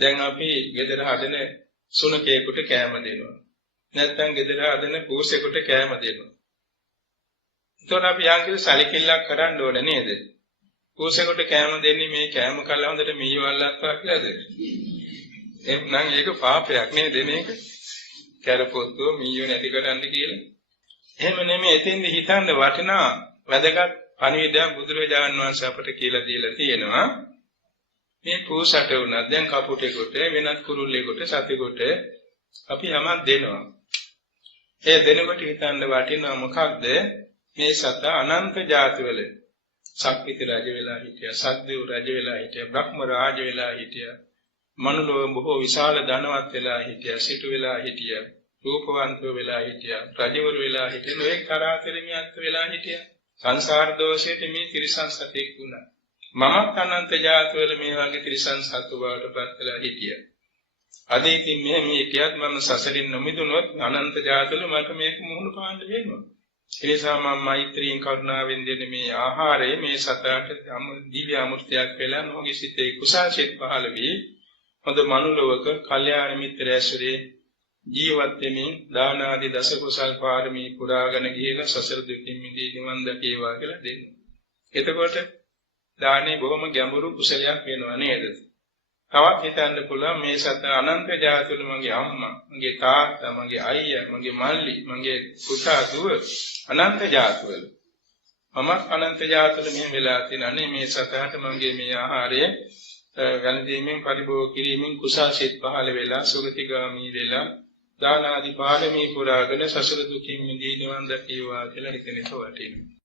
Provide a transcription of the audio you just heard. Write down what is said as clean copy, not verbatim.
දැන් අපි ගෙදර හදන සුනකේකට කෑම දෙනවා. නැත්නම් ගෙදර හදන පූසෙකුට කෑම දෙනවා. එතකොට අපි යම්කිසි සැලකිල්ලක් කරන්න ඕනේ නේද? පූසෙකුට කෑම දෙන්නේ මේ කෑම කල්ලා හොඳට මීවල්ලක්වා කියලාද? එහෙනම් ඒක පාපයක් නේද මේක? කරපොත්තු මීයෝ නැති කරන්න කියලා. එහෙම නෙමෙයි එතෙන්ද හිතන්න වටිනා වැදගත් පණිවිඩයක් බුදුරජාණන් වහන්සේ අපට කියලා දීලා තියෙනවා. මේ පූසට උනත් දැන් කපුටෙකුට වෙනත් කුරුල්ලෙකුට සතෙකුට අපි යමක් දෙනවා. ඒ දෙනකොට හිතන්න වටිනා මොකක්ද? මේ සත අනන්ත ජාතිවල සක්විති රජ වෙලා හිටියා, සක්දේව රජ වෙලා හිටියා, බ්‍රහ්ම රාජ වෙලා හිටියා, මනුලොව බොහෝ විශාල ධනවත් වෙලා හිටියා, සිටු වෙලා හිටියා, රූපවන්තව වෙලා හිටියා, රජවරු වෙලා හිටියා, ඒ කරාතිරමියත් වෙලා හිටියා. සංසාර දෝෂයට මේ ත්‍රිසං සතෙක් වුණා. මමත් අනන්ත ජාතිවල මේ වගේ ත්‍රිසං සතු බවට පත් වෙලා හිටියා. අද ඉතින් මේ කියත් මම සසරින් නොමිදුනොත් අනන්ත ජාතිවල මට මේක මුහුණ පාන්න වෙනවා. ඒ නිසා මම මෛත්‍රියෙන් කරුණාවෙන් දෙන මේ ආහාරය මේ සතට දිව්‍ය අමෘතයක් වෙලා මොහොගේ සිතේ කුසාසිත පහළ වී හොඳ මනුලොවක කල්යාණ මිත්‍ර ඇසුරේ ජීවත් වෙමින් දාන ආදී දස කුසල් පාරමී පුරාගෙන ගිහිලා සසර දුකින් මිදී නිවන් දකේවා කියලා දෙන්නේ. එතකොට දානේ බොහොම ගැඹුරු කුසලයක් වෙනවා නේද? තවත් හිතන්න පුළුවන් මේ සත අනන්ත ජාතිවල මගේ අම්මා, මගේ තාත්තා, මගේ අයියා, මගේ මල්ලි, මගේ පුතා දුව අනන්ත ජාතිවල. මම අනන්ත ජාතිවල මෙහෙම වෙලා තියෙනනේ මේ සතට මගේ මේ ආහාරය ගණදීමෙන් පරිභෝග කිරීමෙන් කුසාසිත පහළ වෙලා සුගතිගාමී වෙලා දාන ආදී පාරමී පුරාගෙන සසර දුකින් මිදී නිවන් දකීවා කියලා හිතෙනට වටිනවා.